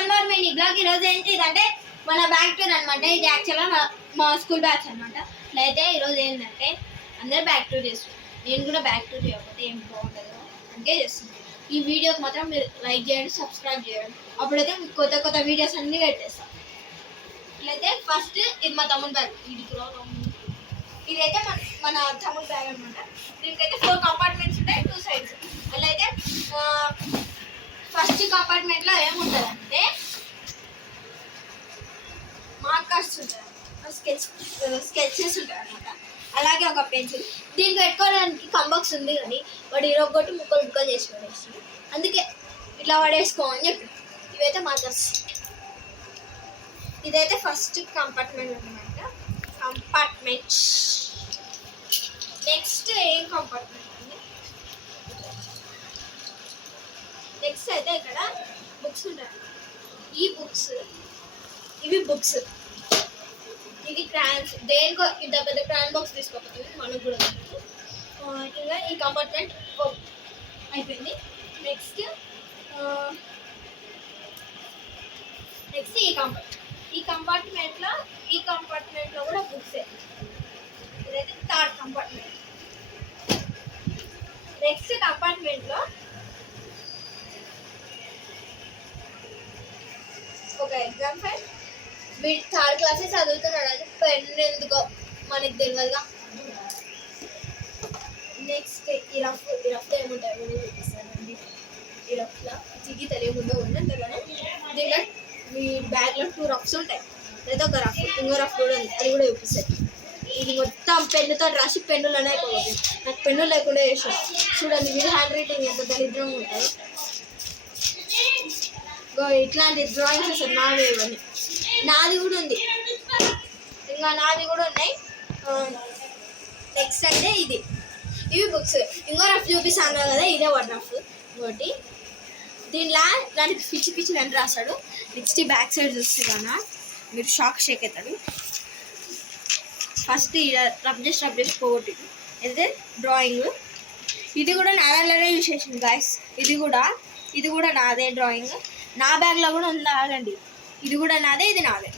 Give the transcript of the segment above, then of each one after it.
One more mini blog. ఈరోజు ఏంటిదంటే మన బ్యాక్ టూర్ అనమాట. ఇది యాక్చువల్గా మా స్కూల్ బ్యాచ్ అనమాట. అయితే ఈరోజు ఏంటంటే అందరు బ్యాక్ టూర్ చేస్తున్నారు. నేను కూడా బ్యాక్ టూర్ చేయకపోతే ఏం బాగుంటుందో అందుకే చేస్తున్నాను. ఈ వీడియోకి మాత్రం మీరు లైక్ చేయండి, సబ్స్క్రైబ్ చేయండి. అప్పుడైతే మీకు కొత్త కొత్త వీడియోస్ అన్నీ పెట్టేస్తాం. ఇట్లయితే ఫస్ట్ ఇది మా తమ్ముడు బ్యాగ్. ఇదైతే మన తమ్ముడు బ్యాగ్ అనమాట. దీనికైతే 4 కంపార్ట్మెంట్స్ ఉంటాయి, 2 సైడ్స్. అలా అయితే ఫస్ట్ కంపార్ట్మెంట్లో ఏముంటుందంటే మార్కర్స్ ఉంటాయి, స్కెచెస్ ఉంటాయి అనమాట. అలాగే ఒక పెన్సిల్. దీనికి పెట్టుకోవడానికి కంబాక్స్ ఉంది కానీ వాడు ఇరొకటి ముక్కలు చేసి పడేస్తుంది. అందుకే ఇట్లా పడేసుకో అని చెప్పి. ఇవైతే మార్కర్స్. ఇదైతే ఫస్ట్ కంపార్ట్మెంట్ అనమాట. కంపార్ట్మెంట్. నెక్స్ట్ ఏం కంపార్ట్మెంట్ ఉంది? నెక్స్ట్ అయితే ఇక్కడ బుక్స్ ఉంటాయి. ఈ బుక్స్, ఇవి బుక్స్. ఇది క్రాన్స్. దేనికో ఇంత పెద్ద క్రాన్ బాక్స్ తీసుకోకపోతుంది మనకు కూడా. ఇంకా ఈ కంపార్ట్మెంట్ అయిపోయింది. నెక్స్ట్ ఈ కంపార్ట్మెంట్లో కూడా బుక్సే. ఇదైతే థర్డ్ కంపార్ట్మెంట్. నెక్స్ట్ కంపార్ట్మెంట్లో ఒక ఎగ్జామ్ ఫైల్. వీడు 3rd క్లాసే చదువుతున్నాడు. అది పెన్ ఎందుకో మనకి తెలియదుగా. నెక్స్ట్ ఈ రఫ్లో ఏముంటాయి కూడా చూపిస్తానండి. ఈ రఫ్లో జిగి తెలియకుండా ఉందంటే కానీ దీంట్లో మీ బ్యాగ్లో 2 రఫ్స్ ఉంటాయి. లేదా ఒక రఫ్, ఇంకో రఫ్ కూడా ఉంది, అది కూడా చూపిస్తాయి. ఇది మొత్తం పెన్నుతో రాసి పెన్నులోనే అయిపోతుంది. నాకు పెన్ను లేకుండా చేసాను. చూడండి మీరు హ్యాండ్ రైటింగ్ ఎంత దరిద్రంగా ఉంటుంది. ఇట్లాంటి డ్రాయింగ్స్ అసలు నావే ఇవన్నీ. నాది కూడా ఉంది, ఇంకా నావి కూడా ఉన్నాయి. నెక్స్ట్ అంటే ఇవి బుక్స్. ఇంకో రఫ్ చూపిస్తాను కదా, ఇదే 1 రఫ్. ఇంకోటి దీనిలా ఇలాంటి పిచ్చి వెంట రాస్తాడు. నెక్స్ట్ ఈ బ్యాక్ సైడ్ చూస్తే కదా మీరు షేక్ అవుతాడు. ఫస్ట్ రబ్ చేసి పోగొట్టి. అయితే డ్రాయింగ్. ఇది కూడా నాదాలోనే యూజ్ చేసింది గాయస్. ఇది కూడా నాదే డ్రాయింగ్. నా బ్యాగ్లో కూడా ఉంది. ఆగండి, ఇది కూడా నాదే, ఇది నాదే.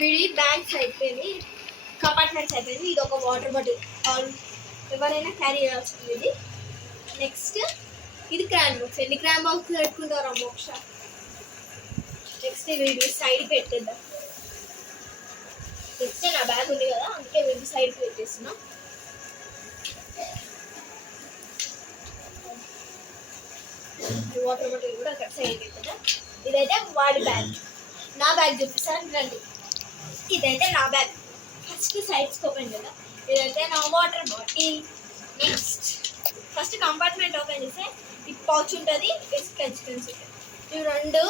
వీడి బ్యాగ్స్ అయిపోయింది, కంపార్ట్మెంట్స్ అయిపోయింది. ఇది ఒక వాటర్ బాటిల్, ఎవరైనా క్యారీ చేయాల్సింది ఇది. నెక్స్ట్ ఇది క్రాన్ బాక్స్. ఎన్ని క్రాన్ బాక్స్ పెట్టుకుంటారు మోక్ష. నెక్స్ట్ వీడి సైడ్ పెట్టేద్దాం. నెక్స్ట్ నా బ్యాగ్ ఉంది కదా, అందుకే వీడి సైడ్ పెట్టేస్తున్నా. వాటర్ బాటిల్ కూడా అక్కడ సైడ్ పెట్టేద్దాం. ఇదైతే వాడి బ్యాగ్. నా బ్యాగ్ చూపిస్తాను రండి. ఇదైతే నా బ్యాగ్. ఫస్ట్ సైడ్స్ ఓపెన్ చేద్దాం. ఇదైతే నా water bottle. Next first compartment open చేస్తే ఈ పౌచ్ ఉంటుంది, స్కెచ్ పెన్స్ ఉంటుంది. ఇవి 2.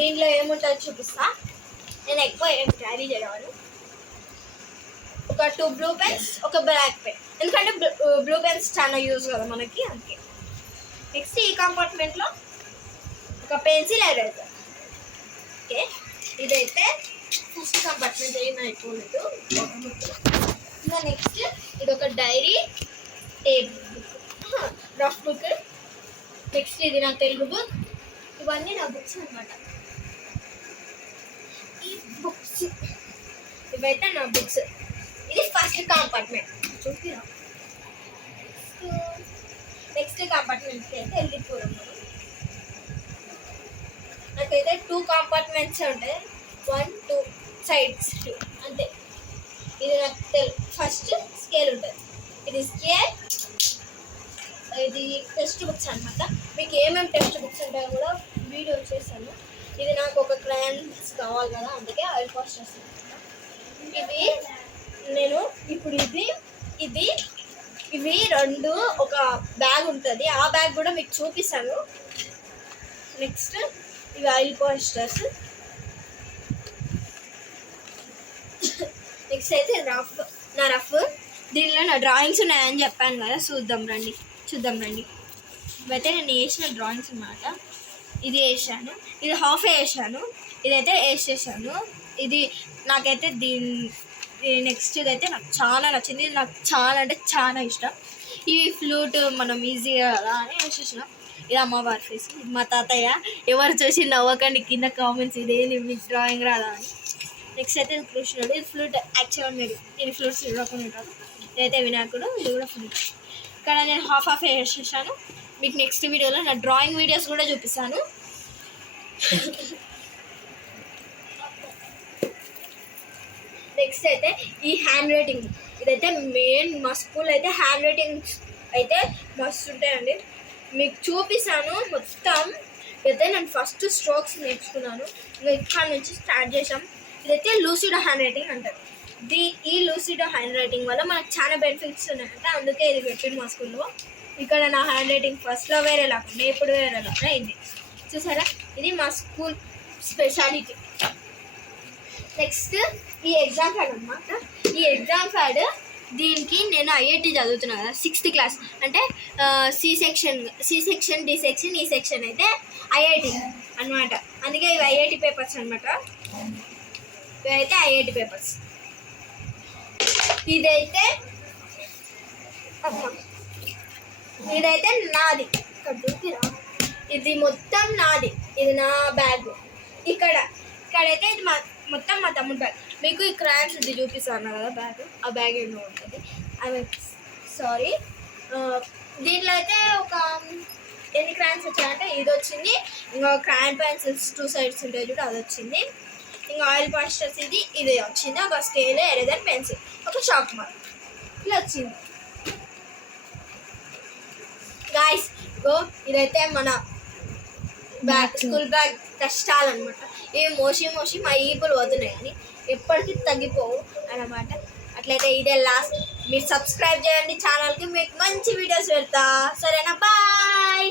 దీంట్లో ఏముంటుందో చూపిస్తా. నేను ఎక్కువ ఏం క్యారీ చేయను. ఒక 2 బ్లూ పెన్స్, ఒక బ్లాక్ పెన్. ఎందుకంటే బ్లూ పెన్స్ చాలా యూజ్ కదా మనకి, అందుకే. నెక్స్ట్ ఈ కంపార్ట్మెంట్లో ఒక పెన్సిల్ ఎరేజర్. ఓకే, ఇదైతే ఫస్ట్ కంపార్ట్మెంట్ ఏమైపోలేదు. ఇంకా నెక్స్ట్ ఇది ఒక diary, table, rough book. Next ఇది నా తెలుగు బుక్. ఇవన్నీ నా బుక్స్ అనమాట. ఈ బుక్స్ ఇవైతే నా బుక్స్. ఇది ఫస్ట్ కంపార్ట్మెంట్ చూపిరా. నెక్స్ట్ కంపార్ట్మెంట్కి అయితే వెళ్ళిపోయాం మనం. నాకైతే 2 కంపార్ట్మెంట్స్ ఉంటాయి, 1, 2 సైడ్స్ 2 అంతే. ఇది నాకు ఫస్ట్ స్కేల్ ఉంటుంది. ఇది స్కేల్. ఇది టెక్స్ట్ బుక్స్ అనమాట. మీకు ఏమేమి టెక్స్ట్ బుక్స్ ఉంటాయో కూడా వీడియో చేస్తాను. ఇది నాకు ఒక క్రయాన్స్ కావాలి కదా, అందుకే ఆయిల్ కాస్ట్ చేస్తాను. ఇవి నేను ఇప్పుడు ఇవి 2 ఒక బ్యాగ్ ఉంటుంది. ఆ బ్యాగ్ కూడా మీకు చూపిస్తాను. నెక్స్ట్ ఇవి ఆయిల్ పోస్టర్స్. నెక్స్ట్ అయితే నా రఫ్. దీనిలో నా డ్రాయింగ్స్ ఉన్నాయని చెప్పాను కదా, చూద్దాం రండి. ఇవైతే నేను వేసిన డ్రాయింగ్స్ అన్నమాట. ఇది వేసాను, ఇది హాఫ్ వేసాను, ఇదైతే వేసేసాను. ఇది నాకైతే నెక్స్ట్ ఇదైతే నాకు చాలా నచ్చింది. ఇది నాకు చాలా అంటే చాలా ఇష్టం. ఈ ఫ్లూట్ మనం ఈజీగా అలా అని వేసేసినాం. ఇది అమ్మవారి ఫేస్, మా తాతయ్య. ఎవరు చూసి నవ్వకండి కింద కామెంట్స్, ఇదేంటి మీకు డ్రాయింగ్ రాదా అని. నెక్స్ట్ అయితే కృష్ణుడు, ఇది ఫ్లూట్. యాక్చువల్గా మీరు ఇది ఫ్లూట్స్ చూడకుండా ఉంటారు. ఇదైతే వినాయకుడు, ఇది కూడా ఫ్లూట్. ఇక్కడ నేను హాఫ్ వేసేసాను. మీకు నెక్స్ట్ వీడియోలో నా డ్రాయింగ్ వీడియోస్ కూడా చూపిస్తాను. నెక్స్ట్ అయితే ఈ హ్యాండ్ రైటింగ్, ఇదైతే మెయిన్. మా స్కూల్ అయితే హ్యాండ్ రైటింగ్స్ అయితే మస్తు ఉంటాయండి, మీకు చూపిస్తాను మొత్తం. ఇదైతే నేను ఫస్ట్ స్ట్రోక్స్ నేర్చుకున్నాను, ఇంకా ఇక్కడ నుంచి స్టార్ట్ చేసాం. ఇదైతే లూసిడో హ్యాండ్ రైటింగ్ అంటారు. ఈ లూసిడో హ్యాండ్ రైటింగ్ వల్ల మనకు చాలా బెనిఫిట్స్ ఉన్నాయంట, అందుకే ఇది పెట్టింది మా స్కూల్లో. ఇక్కడ నా హ్యాండ్ రైటింగ్ ఫస్ట్లో వేరే లాగా, ఇప్పుడు వేరే లాగా అయింది. చూసారా, ఇది మా స్కూల్ స్పెషాలిటీ. నెక్స్ట్ ఈ ఎగ్జామ్ ప్యాడ్ అన్నమాట. ఈ ఎగ్జామ్ ప్యాడ్ దీనికి నేను ఐఐటి చదువుతున్నాను కదా, 6th క్లాస్. అంటే సి సెక్షన్, డి సెక్షన్, ఈ సెక్షన్ అయితే ఐఐటి అనమాట. అందుకే ఇవి ఐఐటి పేపర్స్ అనమాట. ఇవైతే ఐఐటి పేపర్స్. ఇదైతే నాది. ఇది మొత్తం నాది, ఇది నా బ్యాగ్. ఇక్కడైతే ఇది మొత్తం మా తమ్ముడు బ్యాగ్. మీకు ఈ క్రాన్స్ ఇది చూపిస్తాను కదా బ్యాగ్, ఆ బ్యాగ్ ఏమో ఉంటుంది. సారీ, దీంట్లో అయితే ఒక ఎన్ని క్రాన్స్ వచ్చాయంటే ఇది వచ్చింది, ఇంకా క్రాన్ పెన్సిల్స్ 2 sides ఉంటాయి చూడు, అది వచ్చింది. ఇంకా ఆయిల్ పాస్టర్స్ ఇది వచ్చింది. ఒక స్కేల్, ఎరేజర్, పెన్సిల్, ఒక షార్ప్ మార్క్ ఇలా వచ్చింది. గాయస్ ఇదైతే మన బ్యాగ్, స్కూల్ బ్యాగ్ కష్టాలు అనమాట. ఇవి మోసి మా ఈపులు పోతున్నాయి కానీ ఎప్పటికీ తగ్గిపోవు అన్నమాట. అట్లయితే ఇదే లాస్ట్. మీరు సబ్స్క్రైబ్ చేయండి ఛానల్కి, మీకు మంచి వీడియోస్ పెడతా. సరేనా, బాయ్.